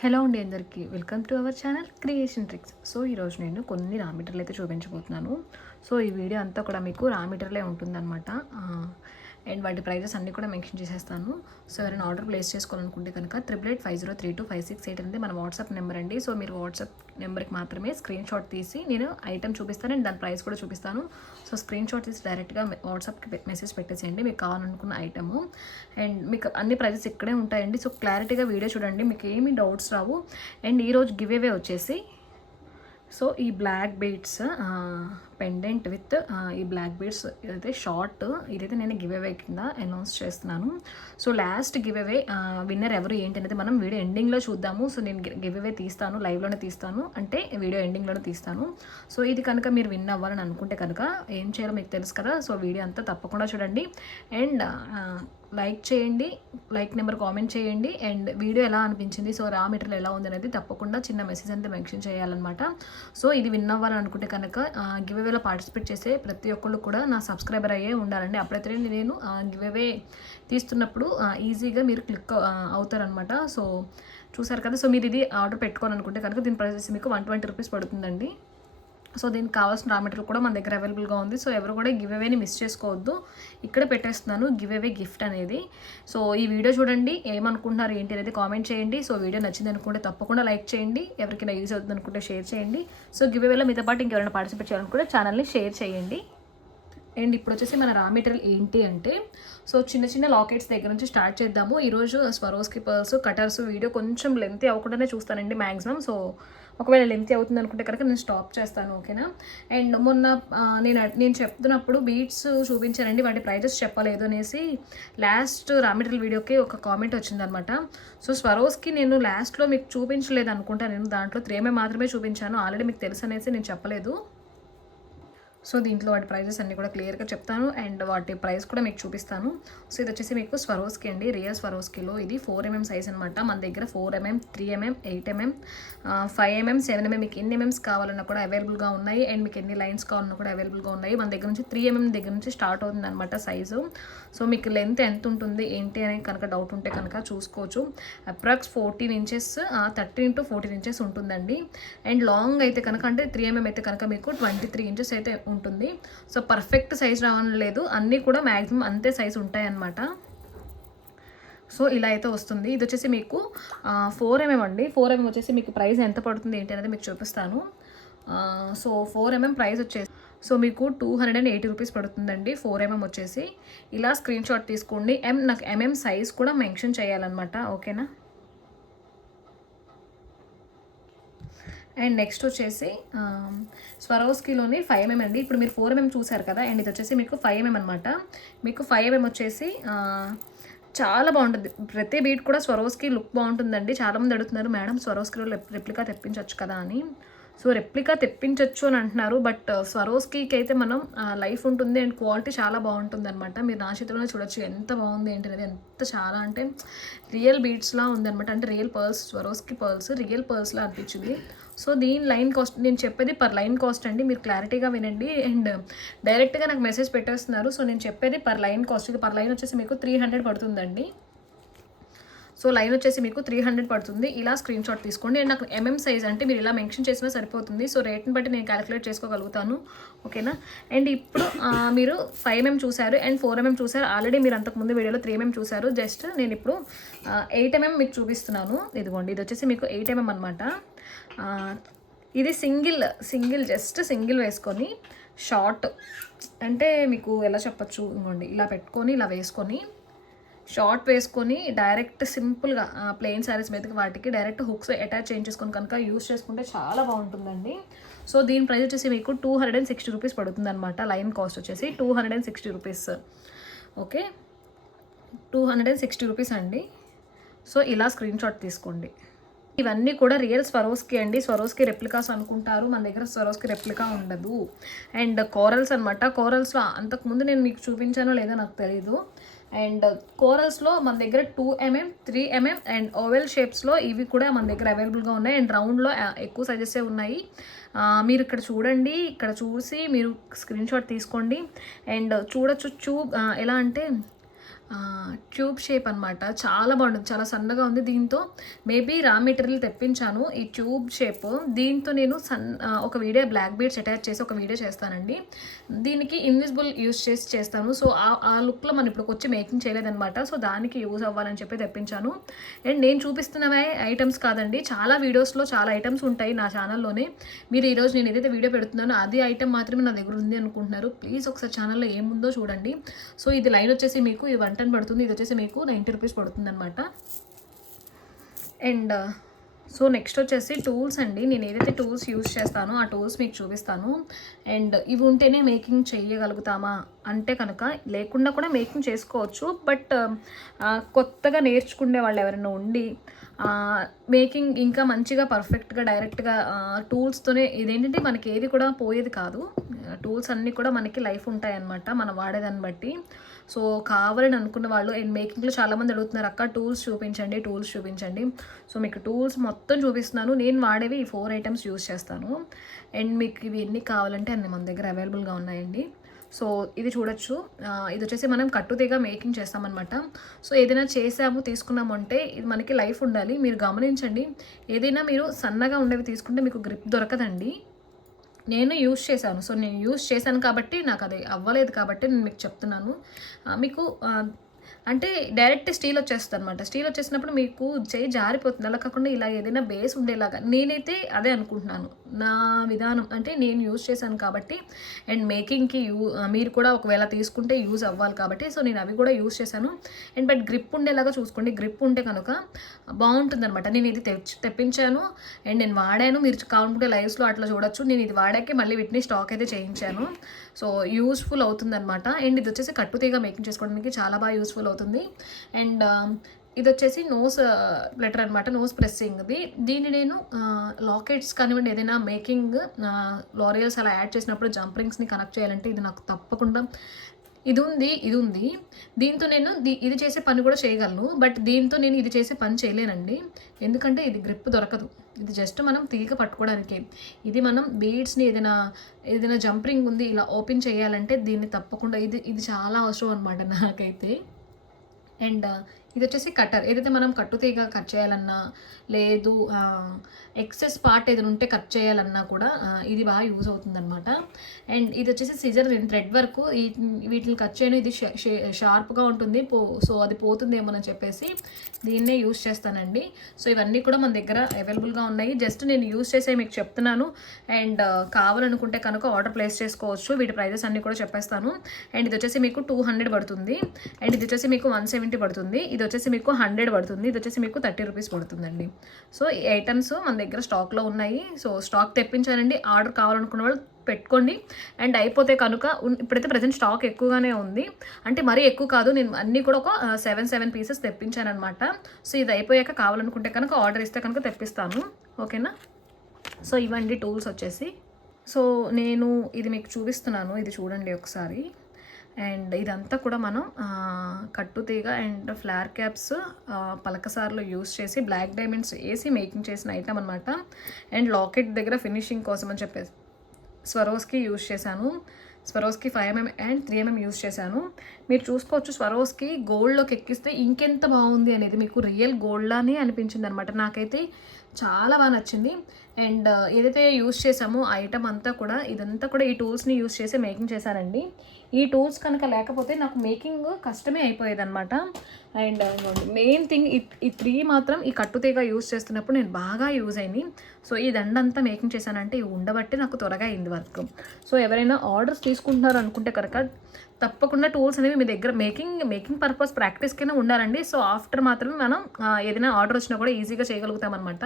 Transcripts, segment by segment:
Hello అండి అందరికీ. Welcome to our channel creation tricks. So ఈరోజు నేను కొన్ని రా మీటర్లు అయితే చూపించబోతున్నాను. సో ఈ వీడియో అంతా కూడా మీకు రా మీటర్లే ఉంటుందన్నమాట అండ్ వాటి ప్రైజెస్ అన్నీ కూడా మెన్షన్ చేసేస్తాను. సో ఎవరైనా ఆర్డర్ ప్లేస్ చేసుకోవాలనుకుంటే కనుక triple eight five zero three two five six eight అనేది మన వాట్సాప్ నెంబర్ అండి. సో మీరు వాట్సాప్ నెంబర్కి మాత్రమే స్క్రీన్ షాట్ తీసి నేను ఐటమ్ చూపిస్తాను అండ్ దాని ప్రైస్ కూడా చూపిస్తాను. సో స్క్రీన్ షాట్ తీసి డైరెక్ట్గా వాట్సాప్కి మెసేజ్ పెట్టేసేయండి. మీకు కావాలనుకున్న ఐటము అండ్ మీకు అన్ని ప్రైజెస్ ఇక్కడే ఉంటాయండి. సో క్లారిటీగా వీడియో చూడండి. మీకు ఏమీ డౌట్స్ రావు. అండ్ ఈరోజు గివ్ అవే వచ్చేసి సో ఈ బ్లాక్ బీడ్స్ పెండెంట్ విత్ ఈ బ్లాక్ బీడ్స్ ఇదైతే షార్ట్ ఇదైతే నేను గివ్ అవే కింద అనౌన్స్ చేస్తున్నాను. So last give away winner ఎవరు ఏంటి అనేది మనం వీడియో ఎండింగ్లో చూద్దాము. సో నేను గివ్ అవే తీస్తాను లైవ్లోనే తీస్తాను. అంటే వీడియో ఎండింగ్లోనే తీస్తాను. సో ఇది కనుక మీరు విన్ అవ్వాలని అనుకుంటే కనుక ఏం చేయాలో మీకు తెలుసు కదా. సో వీడియో అంతా తప్పకుండా చూడండి. అండ్ లైక్ చేయండి లైక్ నెంబర్ కామెంట్ చేయండి. అండ్ వీడియో ఎలా అనిపించింది సో రా మెటీరియల్ ఎలా ఉంది అనేది తప్పకుండా చిన్న మెసేజ్ అంతా మెన్షన్ చేయాలన్నమాట. సో ఇది విన్ అవ్వాలనుకుంటే కనుక గివ్ అవేలో పార్టిసిపేట్ చేసే ప్రతి ఒక్కళ్ళు కూడా నా సబ్స్క్రైబర్ అయ్యే ఉండాలండి. అప్పుడైతే నేను గివ్ అవే తీస్తున్నప్పుడు ఈజీగా మీరు క్లిక్ అవుతారనమాట సో చూసారు కదా సో మీరు ఇది ఆర్డర్ పెట్టుకోవాలనుకుంటే కనుక దీని ప్రైస్ మీకు వన్ ట్వంటీ రూపీస్ పడుతుందండి. సో దీనికి కావాల్సిన రా మెటీరియల్ కూడా మన దగ్గర అవైలబుల్గా ఉంది. సో ఎవరు కూడా గివ్ అవేని మిస్ చేసుకోవద్దు. ఇక్కడ పెట్టేస్తున్నాను గివ్ అవే గిఫ్ట్ అనేది. సో ఈ వీడియో చూడండి ఏమనుకుంటున్నారు ఏంటి అనేది కామెంట్ చేయండి. సో వీడియో నచ్చింది అనుకుంటే తప్పకుండా లైక్ చేయండి. ఎవరికైనా యూజ్ అవుతుంది అనుకుంటే షేర్ చేయండి. సో గివ్ అవేలో మీతో పాటు ఇంకెవరైనా పార్టిసిపేట్ చేయాలనుకుంటే ఛానల్ని షేర్ చేయండి. అండ్ ఇప్పుడు వచ్చేసి మన రా మెటీరియల్ ఏంటి అంటే సో చిన్న చిన్న లాకెట్స్ దగ్గర నుంచి స్టార్ట్ చేద్దాము. ఈరోజు స్వరోస్కి పర్స్ కటర్స్ వీడియో కొంచెం లెంత్ అవ్వకుండానే చూస్తానండి మ్యాక్సిమం సో ఒకవేళ లెంత్ అవుతుంది అనుకుంటే కనుక నేను స్టాప్ చేస్తాను ఓకేనా అండ్ మొన్న నేను నేను చెప్తున్నప్పుడు బీట్స్ చూపించానండి వాటి ప్రైజెస్ చెప్పలేదు అనేసి లాస్ట్ రా మెటీరియల్ వీడియోకి ఒక కామెంట్ వచ్చిందనమాట సో స్వరోస్కి నేను లాస్ట్లో మీకు చూపించలేదు అనుకుంటా నేను దాంట్లో త్రేమే మాత్రమే చూపించాను ఆల్రెడీ మీకు తెలుసు అనేసి నేను చెప్పలేదు. సో దీంట్లో వాటి ప్రైజెస్ అన్నీ కూడా క్లియర్గా చెప్తాను. అండ్ వాటి ప్రైస్ కూడా మీకు చూపిస్తాను. సో ఇది వచ్చేసి మీకు స్వరోస్కి అండి. రియల్ స్వరోస్కిలో ఇది ఫోర్ ఎంఎం సైజ్ అనమాట మన దగ్గర four mm three mm eight mm five mm seven mm మీకు ఎన్ని ఎంఎంస్ కావాలన్నా కూడా అవైలబుల్గా ఉన్నాయి. అండ్ మీకు ఎన్ని లైన్స్ కావాలన్నా కూడా అవైలబుల్గా ఉన్నాయి. మన దగ్గర నుంచి త్రీ ఎంఎం దగ్గర నుంచి స్టార్ట్ అవుతుంది అనమాట సైజు. సో మీకు లెంత్ ఎంత ఉంటుంది ఏంటి అని కనుక డౌట్ ఉంటే కనుక చూసుకోవచ్చు. Approx fourteen inches thirteen to fourteen inches ఉంటుందండి. అండ్ లాంగ్ అయితే కనుక అంటే త్రీ ఎంఎం అయితే కనుక మీకు ట్వంటీ త్రీ ఇంచెస్ అయితే ఉంటుంది. సో పర్ఫెక్ట్ సైజ్ రావడం లేదు అన్నీ కూడా మ్యాక్సిమం అంతే సైజ్ ఉంటాయి అన్నమాట సో ఇలా అయితే వస్తుంది. ఇది వచ్చేసి మీకు ఫోర్ ఎంఎం అండి. ఫోర్ ఎంఎం వచ్చేసి మీకు ప్రైస్ ఎంత పడుతుంది ఏంటి అనేది మీకు చూపిస్తాను. సో ఫోర్ ఎంఎం ప్రైస్ వచ్చేసి సో మీకు two hundred and eighty rupees పడుతుందండి ఫోర్ ఎంఎం వచ్చేసి. ఇలా స్క్రీన్ షాట్ తీసుకోండి. ఎం నాకు ఎంఎం సైజ్ కూడా మెన్షన్ చేయాలన్నమాట. ఓకేనా అండ్ నెక్స్ట్ వచ్చేసి స్వరోస్కిలోని ఫైవ్ ఎంఎం mm అండి. ఇప్పుడు మీరు ఫోర్ ఎంఎం mm చూసారు కదా అండ్ ఇది వచ్చేసి మీకు ఫైవ్ ఎంఎం అనమాట మీకు ఫైవ్ ఎంఎం mm వచ్చేసి చాలా బాగుంటుంది. ప్రతి బీట్ కూడా స్వరోస్కి లుక్ బాగుంటుందండి. చాలామంది అడుగుతున్నారు మేడం స్వరోస్కిలో రెప్లికా తెప్పించవచ్చు కదా అని. సో రెప్లికా తెప్పించవచ్చు అని అంటున్నారు. బట్ స్వరోస్కి అయితే మనం లైఫ్ ఉంటుంది అండ్ క్వాలిటీ చాలా బాగుంటుంది అనమాట మీరు నా చేతిలోనే చూడొచ్చు ఎంత బాగుంది ఏంటి అనేది ఎంత చాలా అంటే రియల్ బీట్స్లా ఉందన్నమాట. అంటే real pearls Swarovski pearls real పర్ల్స్లా అనిపించింది. సో దీని లైన్ కాస్ట్ నేను చెప్పేది పర్ లైన్ కాస్ట్ అండి. మీరు క్లారిటీగా వినండి. అండ్ డైరెక్ట్గా నాకు మెసేజ్ పెట్టేస్తున్నారు. సో నేను చెప్పేది పర్ లైన్ కాస్ట్ ఇది పర్ లైన్ వచ్చేసి మీకు త్రీ హండ్రెడ్ పడుతుందండి. సో లైన్ వచ్చేసి మీకు త్రీ హండ్రెడ్ పడుతుంది. ఇలా స్క్రీన్ షాట్ తీసుకోండి. అండ్ నాకు ఎంఎం సైజ్ అంటే మీరు ఇలా మెన్షన్ చేసినా సరిపోతుంది. సో రేట్ని బట్టి నేను క్యాలిక్యులేట్ చేసుకోగలుగుతాను. ఓకేనా అండ్ ఇప్పుడు మీరు ఫైవ్ ఎంఎం చూసారు. అండ్ ఫోర్ ఎంఎం చూసారు. ఆల్రెడీ మీరు అంతకుముందు వీడియోలో త్రీ ఎంఎం చూసారు. జస్ట్ నేను ఇప్పుడు ఎయిట్ ఎంఎం మీకు చూపిస్తున్నాను. ఇదిగోండి. ఇది వచ్చేసి మీకు ఎయిట్ ఎంఎం అనమాట ఇది సింగిల్ సింగిల్ జస్ట్ సింగిల్ వేసుకొని షార్ట్ అంటే మీకు ఎలా చెప్పచ్చు? ఇంకోండి ఇలా పెట్టుకొని ఇలా వేసుకొని షార్ట్ వేసుకొని డైరెక్ట్ సింపుల్గా ప్లెయిన్ శారీస్ మీదకి వాటికి డైరెక్ట్ హుక్స్ అటాచ్ చేయించేసుకొని కనుక యూస్ చేసుకుంటే చాలా బాగుంటుందండి. సో దీని ప్రైస్ వచ్చేసి మీకు two hundred and sixty rupees పడుతుంది అనమాట లైన్ కాస్ట్ వచ్చేసి two hundred and sixty rupees. Okay? Two hundred and sixty rupees అండి. సో ఇలా స్క్రీన్ షాట్ తీసుకోండి. ఇవన్నీ కూడా రియల్ స్వరోస్కి అండి. స్వరోస్కి రెప్లికాస్ అనుకుంటారు. మన దగ్గర స్వరోస్కి రెప్లికా ఉండదు. అండ్ కోరల్స్ అనమాట కోరల్స్లో అంతకుముందు నేను మీకు చూపించానో లేదో నాకు తెలియదు అండ్ కోరల్స్లో మన దగ్గర two mm three mm and oval షేప్స్లో ఇవి కూడా మన దగ్గర అవైలబుల్గా ఉన్నాయి. అండ్ రౌండ్లో ఎక్కువ సైజెసే ఉన్నాయి. మీరు ఇక్కడ చూడండి. ఇక్కడ చూసి మీరు స్క్రీన్ షాట్ తీసుకోండి. అండ్ చూడొచ్చు చూ ఎలా అంటే ట్యూబ్ షేప్ అనమాట చాలా బాగుంటుంది. చాలా సన్నగా ఉంది దీంతో. మేబీ రా మెటీరియల్ తెప్పించాను ఈ ట్యూబ్ షేప్. దీంతో నేను సన్ ఒక వీడియో బ్లాక్ బీడ్స్ అటాచ్ చేసి ఒక వీడియో చేస్తానండి. దీనికి ఇన్విజిబుల్ యూస్ చేసి చేస్తాను. సో ఆ- లుక్లో మనం ఇప్పుడు వచ్చి మేకింగ్ చేయలేదనమాట సో దానికి యూజ్ అవ్వాలని చెప్పి తెప్పించాను. అండ్ నేను చూపిస్తున్నవే ఐటమ్స్ కాదండి. చాలా వీడియోస్లో చాలా ఐటమ్స్ ఉంటాయి నా ఛానల్లోనే మీరు ఈరోజు నేను ఏదైతే వీడియో పెడుతున్నానో అది ఐటమ్ మాత్రమే నా దగ్గర ఉంది అనుకుంటున్నారు. ప్లీజ్ ఒకసారి ఛానల్లో ఏముందో చూడండి. సో ఇది లైన్ వచ్చేసి మీకు ఇది వన్ టెన్ పడుతుంది. ఇది వచ్చేసి మీకు నైంటీ రూపీస్ పడుతుంది అనమాట అండ్ సో నెక్స్ట్ వచ్చేసి టూల్స్ అండి. నేను ఏదైతే టూల్స్ యూస్ చేస్తానో ఆ టూల్స్ మీకు చూపిస్తాను. అండ్ ఇవి ఉంటేనే మేకింగ్ చేయగలుగుతామా అంటే కనుక లేకుండా కూడా మేకింగ్ చేసుకోవచ్చు. బట్ um, కొత్తగా నేర్చుకునే వాళ్ళు ఎవరైనా ఉండి మేకింగ్ ఇంకా మంచిగా పర్ఫెక్ట్గా డైరెక్ట్గా టూల్స్తోనే ఇదేంటంటే మనకి ఏది కూడా పోయేది కాదు. టూల్స్ అన్నీ కూడా మనకి లైఫ్ ఉంటాయి అన్నమాట మనం వాడేదాన్ని బట్టి. సో కావాలని అనుకున్న వాళ్ళు అండ్ మేకింగ్లో చాలామంది అడుగుతున్నారు అక్క టూల్స్ చూపించండి టూల్స్ చూపించండి. సో మీకు టూల్స్ మొత్తం చూపిస్తున్నాను. నేను వాడేవి ఈ ఫోర్ ఐటమ్స్ యూస్ చేస్తాను. అండ్ మీకు ఇవి ఎన్ని కావాలంటే అన్ని మన దగ్గర అవైలబుల్గా ఉన్నాయండి. సో ఇది చూడొచ్చు. ఇది వచ్చేసి మనం కట్టుతీగా మేకింగ్ చేస్తామన్నమాట. సో ఏదైనా చేసాము తీసుకున్నాము అంటే ఇది మనకి లైఫ్ ఉండాలి. మీరు గమనించండి. ఏదైనా మీరు సన్నగా ఉండేవి తీసుకుంటే మీకు గ్రిప్ దొరకదండి. నేను యూస్ చేశాను. సో నేను యూస్ చేశాను కాబట్టి నాకు అది అవ్వలేదు కాబట్టి నేను మీకు చెప్తున్నాను. మీకు అంటే డైరెక్ట్ స్టీల్ వచ్చేస్తుంది అనమాట స్టీల్ వచ్చేసినప్పుడు మీకు చేయి జారిపోతుంది. అలా కాకుండా ఇలా ఏదైనా బేస్ ఉండేలాగా. నేనైతే అదే అనుకుంటున్నాను. నా విధానం అంటే నేను యూస్ చేశాను కాబట్టి అండ్ మేకింగ్కి యూ మీరు కూడా ఒకవేళ తీసుకుంటే యూజ్ అవ్వాలి కాబట్టి సో నేను అవి కూడా యూజ్ చేశాను. అండ్ బట్ గ్రిప్ ఉండేలాగా చూసుకోండి. గ్రిప్ ఉంటే కనుక బాగుంటుంది అనమాట నేను ఇది తెచ్చి తెప్పించాను. అండ్ నేను వాడాను. మీరు కావాలనుకుంటే లైవ్స్లో అట్లా చూడొచ్చు. నేను ఇది వాడాకే మళ్ళీ వీటిని స్టాక్ అయితే చేయించాను. సో యూస్ఫుల్ అవుతుంది అనమాట అండ్ ఇది వచ్చేసి కట్టుతీగా మేకింగ్ చేసుకోవడానికి చాలా బాగా యూస్ఫుల్ అవుతుంది. అండ్ ఇది వచ్చేసి నోస్ లెటర్ అనమాట నోస్ ప్రెస్సింగ్ది దీన్ని నేను లాకెట్స్ కానివ్వండి ఏదైనా మేకింగ్ లారియల్స్ అలా యాడ్ చేసినప్పుడు జంప్ రింగ్స్ని కనెక్ట్ చేయాలంటే ఇది నాకు తప్పకుండా ఇది ఉంది ఇది ఉంది. దీంతో నేను దీ- ఇది చేసే పని కూడా చేయగలను. బట్ దీంతో నేను ఇది చేసే పని చేయలేనండి. ఎందుకంటే ఇది గ్రిప్ దొరకదు. ఇది జస్ట్ మనం తీగ పట్టుకోవడానికే. ఇది మనం బీడ్స్ని ఏదైనా ఏదైనా జంపరింగ్ ఉంది ఇలా ఓపెన్ చేయాలంటే దీన్ని తప్పకుండా ఇది ఇది చాలా అవసరం అనమాట నాకైతే. అండ్ ఇది వచ్చేసి కట్టర్. ఏదైతే మనం కట్టుతీగ కట్ చేయాలన్నా లేదు ఎక్సెస్ పార్ట్ ఏదైనా ఉంటే కట్ చేయాలన్నా కూడా ఇది బాగా యూజ్ అవుతుంది అనమాట అండ్ ఇది వచ్చేసి సిజర్ థ్రెడ్ వర్క్ ఈ వీటిని కట్ చేయను. ఇది షార్ప్గా ఉంటుంది. పో సో అది పోతుందేమోనని చెప్పేసి దీన్నే యూజ్ చేస్తానండి. సో ఇవన్నీ కూడా మన దగ్గర అవైలబుల్గా ఉన్నాయి. జస్ట్ నేను యూజ్ చేసే మీకు చెప్తున్నాను. అండ్ కావాలనుకుంటే కనుక ఆర్డర్ ప్లేస్ చేసుకోవచ్చు. వీటి ప్రైజెస్ అన్నీ కూడా చెప్పేస్తాను. అండ్ ఇది వచ్చేసి మీకు టూ హండ్రెడ్ పడుతుంది. అండ్ ఇది వచ్చేసి మీకు వన్ సెవెంటీ పడుతుంది. ఇది వచ్చేసి మీకు హండ్రెడ్ పడుతుంది. ఇది వచ్చేసి మీకు థర్టీ రూపీస్ పడుతుందండి. సో ఈ ఐటమ్స్ మన దగ్గర స్టాక్లో ఉన్నాయి. సో స్టాక్ తెప్పించానండి ఆర్డర్ కావాలనుకున్న వాళ్ళు పెట్టుకోండి. అండ్ అయిపోతే కనుక ఇప్పుడైతే ప్రజెంట్ స్టాక్ ఎక్కువగానే ఉంది. అంటే మరీ ఎక్కువ కాదు. నేను అన్నీ కూడా ఒక సెవెన్ సెవెన్ పీసెస్ తెప్పించాను అనమాట సో ఇది అయిపోయాక కావాలనుకుంటే కనుక ఆర్డర్ ఇస్తే కనుక తెప్పిస్తాను. ఓకేనా? సో ఇవండి టూల్స్ వచ్చేసి. సో నేను ఇది మీకు చూపిస్తున్నాను. ఇది చూడండి ఒకసారి. అండ్ ఇదంతా కూడా మనం కట్టు కట్టుతీగ అండ్ ఫ్లార్ క్యాప్స్ పలకసార్లు యూస్ చేసి బ్లాక్ డైమండ్స్ వేసి మేకింగ్ చేసిన ఐటమ్ అనమాట అండ్ లాకెట్ దగ్గర ఫినిషింగ్ కోసం అని చెప్పేసి స్వరోస్కి యూస్ చేశాను. Swarovski five mm and three mm use చేశాను. మీరు చూసుకోవచ్చు స్వరోస్కి గోల్డ్లోకి ఎక్కిస్తే ఇంకెంత బాగుంది అనేది మీకు రియల్ గోల్డ్లానే అనిపించింది అనమాట నాకైతే చాలా బాగా నచ్చింది. అండ్ ఏదైతే యూస్ చేసామో ఆ ఐటమ్ అంతా కూడా ఇదంతా కూడా ఈ టూల్స్ని యూస్ చేసి మేకింగ్ చేశానండి ఈ టూల్స్ కనుక లేకపోతే నాకు మేకింగ్ కష్టమే అయిపోయేది అనమాట అండ్ మెయిన్ థింగ్ ఈ త్రీ మాత్రం ఈ కట్టుతీగ యూస్ చేస్తున్నప్పుడు నేను బాగా యూజ్ అయింది. సో ఈ దండంతా మేకింగ్ చేశానంటే ఇవి ఉండబట్టి నాకు త్వరగా అయింది వర్క్. సో ఎవరైనా ఆర్డర్స్ తీసుకుంటున్నారు అనుకుంటే కనుక తప్పకుండా టూల్స్ అనేవి మీ దగ్గర మేకింగ్ మేకింగ్ పర్పస్ ప్రాక్టీస్కైనా ఉండాలండి. సో ఆఫ్టర్ మాత్రమే మనం ఏదైనా ఆర్డర్ వచ్చినా కూడా ఈజీగా చేయగలుగుతాం అనమాట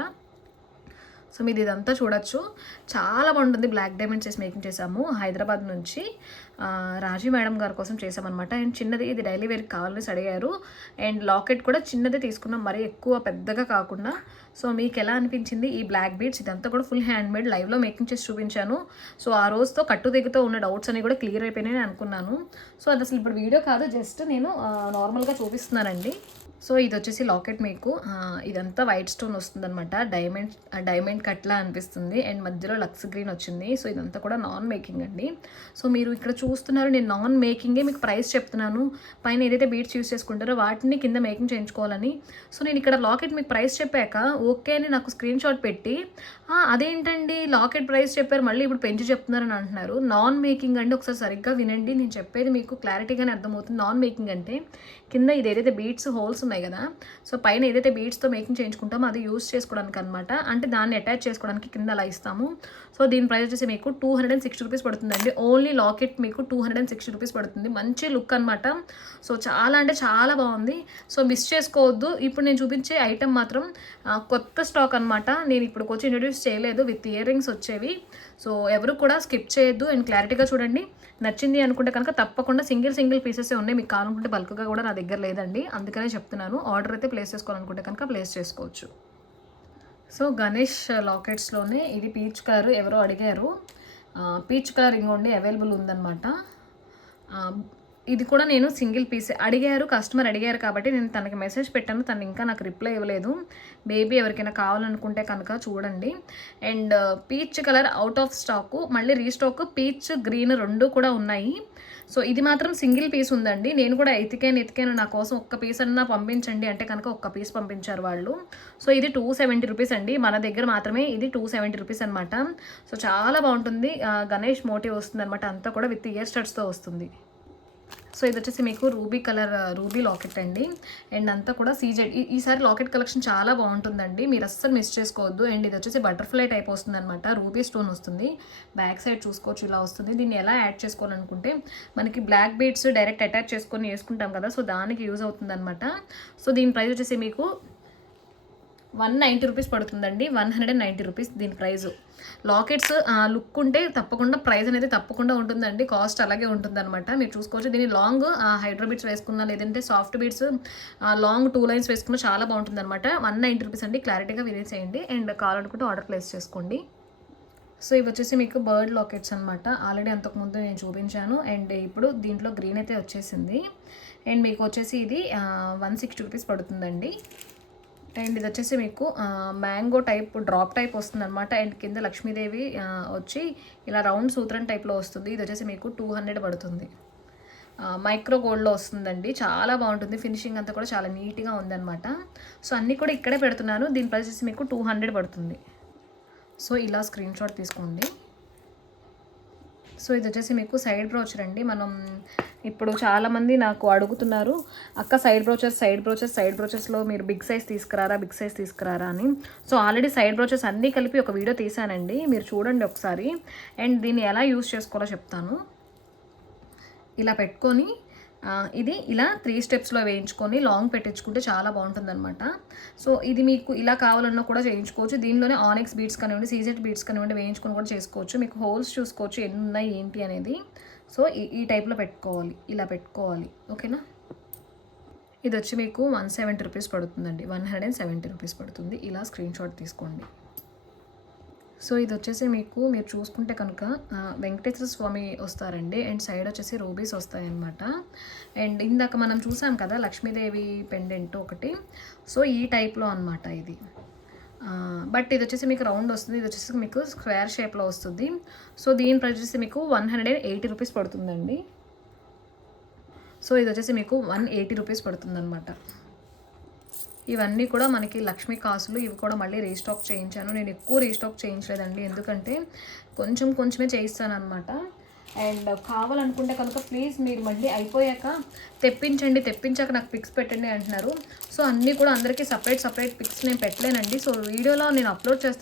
సో మీరు ఇదంతా చూడొచ్చు. చాలా బాగుంటుంది బ్లాక్ డైమండ్స్ చేసి మేకింగ్ చేసాము హైదరాబాద్ నుంచి రాజీ మేడం గారి కోసం చేసామన్నమాట అండ్ చిన్నది ఇది డైలీ వేర్కి కావాలని అడిగారు. అండ్ లాకెట్ కూడా చిన్నదే తీసుకున్నాం మరీ ఎక్కువ పెద్దగా కాకుండా. సో మీకు ఎలా అనిపించింది ఈ బ్లాక్ బీడ్స్ ఇదంతా కూడా ఫుల్ హ్యాండ్ మేడ్ లైవ్లో మేకింగ్ చేసి చూపించాను. సో ఆ రోజుతో కట్టు దిగుతో ఉన్న డౌట్స్ అన్ని కూడా క్లియర్ అయిపోయినాయని అనుకున్నాను. సో అది అసలు ఇప్పుడు వీడియో కాదు జస్ట్ నేను నార్మల్గా చూపిస్తున్నానండి. సో ఇది వచ్చేసి లాకెట్ మీకు ఇదంతా వైట్ స్టోన్ వస్తుందన్నమాట. డైమండ్ డైమండ్ కట్లా అనిపిస్తుంది. అండ్ మధ్యలో లక్స్ గ్రీన్ వచ్చింది. సో ఇదంతా కూడా నాన్ మేకింగ్ అండి. సో మీరు ఇక్కడ చూస్తున్నారు నేను నాన్ మేకింగే మీకు ప్రైస్ చెప్తున్నాను. పైన ఏదైతే బీట్స్ యూస్ చేసుకుంటారో వాటిని కింద మేకింగ్ చేయించుకోవాలని. సో నేను ఇక్కడ లాకెట్ మీకు ప్రైస్ చెప్పాక ఓకే అని నాకు స్క్రీన్ షాట్ పెట్టి అదేంటండి లాకెట్ ప్రైస్ చెప్పారు మళ్ళీ ఇప్పుడు పెంచి చెప్తున్నారని అంటున్నారు. నాన్ మేకింగ్ అండి ఒకసారి సరిగ్గా వినండి. నేను చెప్పేది మీకు క్లారిటీగానే అర్థమవుతుంది. నాన్ మేకింగ్ అంటే కింద ఇది ఏదైతే బీట్స్ హోల్స్ ఉన్నాయి కదా సో పైన ఏదైతే బీట్స్తో మేకింగ్ చేయించుకుంటామో అది యూస్ చేసుకోవడానికి అనమాట అంటే దాన్ని అటాచ్ చేసుకోవడానికి కింద అలా ఇస్తాము. సో దీని ప్రైస్ వచ్చేసి మీకు two hundred and sixty rupees పడుతుందండి. ఓన్లీ లాకెట్ మీకు two hundred and sixty rupees పడుతుంది. మంచి లుక్ అనమాట సో చాలా అంటే చాలా బాగుంది. సో మిస్ చేసుకోవద్దు. ఇప్పుడు నేను చూపించే ఐటెం మాత్రం కొత్త స్టాక్ అనమాట నేను ఇప్పుడు వచ్చి ఇంట్రడ్యూస్ చేయలేదు. విత్ ఇయర్ రింగ్స్ వచ్చేవి. సో ఎవరు కూడా స్కిప్ చేయొద్దు. అండ్ క్లారిటీగా చూడండి. నచ్చింది అనుకుంటే కనుక తప్పకుండా సింగిల్ సింగిల్ పీసెస్ ఉన్నాయి. మీకు కావాలనుకుంటే బల్క్గా కూడా నా దగ్గర లేదండి. అందుకనే చెప్తున్నాను. ఆర్డర్ అయితే ప్లేస్ చేసుకోవాలనుకుంటే కనుక ప్లేస్ చేసుకోవచ్చు. సో గణేష్ లాకెట్స్లోనే ఇది పీచ్ కలర్ ఎవరో అడిగారు. పీచ్ కలర్ ఇంకోండి అవైలబుల్ ఉందన్నమాట. ఇది కూడా నేను సింగిల్ పీస్ అడిగారు కస్టమర్ అడిగారు కాబట్టి నేను తనకి మెసేజ్ పెట్టాను తను ఇంకా నాకు రిప్లై ఇవ్వలేదు. బేబీ ఎవరికైనా కావాలనుకుంటే కనుక చూడండి. And peach colour out of stock మళ్ళీ రీస్టాక్ పీచ్ గ్రీన్ రెండు కూడా ఉన్నాయి. సో ఇది మాత్రం సింగిల్ పీస్ ఉందండి. నేను కూడా ఎతికాను ఎతికాను. నా కోసం ఒక్క పీస్ అన్నా పంపించండి అంటే కనుక ఒక్క పీస్ పంపించారు వాళ్ళు. సో ఇది టూ సెవెంటీ రూపీస్ అండి. మన దగ్గర మాత్రమే ఇది టూ సెవెంటీ రూపీస్ అనమాట సో చాలా బాగుంటుంది. గణేష్ మోటివ్ వస్తుంది అనమాట అంతా కూడా విత్ ఇయర్ స్టడ్స్తో వస్తుంది. సో ఇది వచ్చేసి మీకు రూబీ కలర్ రూబీ లాకెట్ అండి. అండ్ అంతా కూడా సీజెడ్. ఈసారి లాకెట్ కలెక్షన్ చాలా బాగుంటుందండి. మీరు అస్సలు మిస్ చేసుకోవద్దు. అండ్ ఇది వచ్చేసి బటర్ఫ్లై టైప్ వస్తుంది అనమాట రూబీ స్టోన్ వస్తుంది. బ్యాక్ సైడ్ చూసుకోవచ్చు ఇలా వస్తుంది. దీన్ని ఎలా యాడ్ చేసుకోవాలనుకుంటే మనకి బ్లాక్ బీడ్స్ డైరెక్ట్ అటాచ్ చేసుకొని వేసుకుంటాం కదా సో దానికి యూజ్ అవుతుంది అనమాట సో దీని ప్రైస్ వచ్చేసి మీకు వన్ నైంటీ రూపీస్ పడుతుందండి one hundred and ninety rupees దీని ప్రైస్. లాకెట్స్ లుక్ ఉంటే తప్పకుండా ప్రైస్ అనేది తప్పకుండా ఉంటుందండి కాస్ట్ అలాగే ఉంటుందన్నమాట. మీరు చూసుకోవచ్చు దీని లాంగ్ హైడ్రో బీట్స్ వేసుకున్నా లేదంటే soft beats long two lines వేసుకున్నా చాలా బాగుంటుంది అనమాట వన్ నైంటీ రూపీస్ అండి క్లారిటీగా వినేసేయండి అండ్ కావాలనుకుంటే ఆర్డర్ ప్లేస్ చేసుకోండి. సో ఇవి వచ్చేసి మీకు బర్డ్ లాకెట్స్ అనమాట ఆల్రెడీ అంతకుముందు నేను చూపించాను. అండ్ ఇప్పుడు దీంట్లో గ్రీన్ అయితే వచ్చేసింది. అండ్ మీకు వచ్చేసి ఇది వన్ సిక్స్టీ రూపీస్ పడుతుందండి. అండ్ ఇది వచ్చేసి మీకు మ్యాంగో టైప్ డ్రాప్ టైప్ వస్తుంది అనమాట అండ్ కింద లక్ష్మీదేవి వచ్చి ఇలా రౌండ్ సూత్రం టైప్లో వస్తుంది. ఇది వచ్చేసి మీకు టూ హండ్రెడ్ పడుతుంది. మైక్రో గోల్డ్లో వస్తుందండి. చాలా బాగుంటుంది. ఫినిషింగ్ అంతా కూడా చాలా నీట్గా ఉందన్నమాట. సో అన్నీ కూడా ఇక్కడే పెడుతున్నాను. దీని ప్రైస్ మీకు టూ హండ్రెడ్ పడుతుంది. సో ఇలా స్క్రీన్ షాట్ తీసుకోండి. సో ఇది వచ్చేసి మీకు సైడ్ బ్రోచర్ అండి. మనం ఇప్పుడు చాలామంది నాకు అడుగుతున్నారు అక్క side brooches side brooches side బ్రోచర్స్లో మీరు బిగ్ సైజ్ తీసుకురారా బిగ్ సైజ్ తీసుకురారా అని. సో ఆల్రెడీ సైడ్ బ్రోచర్స్ అన్నీ కలిపి ఒక వీడియో తీసానండి మీరు చూడండి ఒకసారి. అండ్ దీన్ని ఎలా యూస్ చేసుకోవాలో చెప్తాను. ఇలా పెట్టుకొని ఇది ఇలా త్రీ స్టెప్స్లో వేయించుకొని లాంగ్ పెట్టించుకుంటే చాలా బాగుంటుందన్నమాట. సో ఇది మీకు ఇలా కావాలన్నా కూడా చేయించుకోవచ్చు. దీనిలోనే ఆనిక్స్ బీట్స్ కానివ్వండి సీజెట్ బీట్స్ కానివ్వండి వేయించుకొని కూడా చేసుకోవచ్చు. మీకు హోల్స్ చూసుకోవచ్చు ఎన్ని ఉన్నాయి ఏంటి అనేది. సో ఈ ఈ టైప్లో పెట్టుకోవాలి. ఇలా పెట్టుకోవాలి. ఓకేనా ఇది వచ్చి మీకు వన్ సెవెంటీ రూపీస్ పడుతుందండి. One hundred and seventy rupees పడుతుంది. ఇలా స్క్రీన్ షాట్ తీసుకోండి. సో ఇది వచ్చేసి మీకు మీరు చూసుకుంటే కనుక వెంకటేశ్వర స్వామి వస్తారండి. అండ్ సైడ్ వచ్చేసి రూబీస్ వస్తాయన్నమాట. అండ్ ఇందాక మనం చూసాం కదా లక్ష్మీదేవి పెండెంట్ ఒకటి. సో ఈ టైప్లో అనమాట ఇది. బట్ ఇది వచ్చేసి మీకు రౌండ్ వస్తుంది. ఇది వచ్చేసి మీకు స్క్వేర్ షేప్లో వస్తుంది. సో దీని ప్రైస్ వచ్చేసి మీకు one hundred and eighty rupees పడుతుందండి. సో ఇది వచ్చేసి మీకు వన్ ఎయిటీ రూపీస్ పడుతుందన్నమాట. ఇవన్నీ కూడా మనకి లక్ష్మీ కాసులు ఇవి కూడా మళ్ళీ రీస్టాక్ చేయించాను. నేను ఎక్కువ రీస్టాక్ చేయించలేదండి. ఎందుకంటే కొంచెం కొంచెమే చేయిస్తాను అనమాట అండ్ కావాలనుకుంటే కనుక ప్లీజ్ మీరు మళ్ళీ అయిపోయాక తెప్పించండి. తెప్పించాక నాకు పిక్స్ పెట్టండి అంటున్నారు. సో అన్నీ కూడా అందరికీ సపరేట్ సపరేట్ పిక్స్ నేను పెట్టలేనండి. సో వీడియోలో నేను అప్లోడ్ చేస్తాను.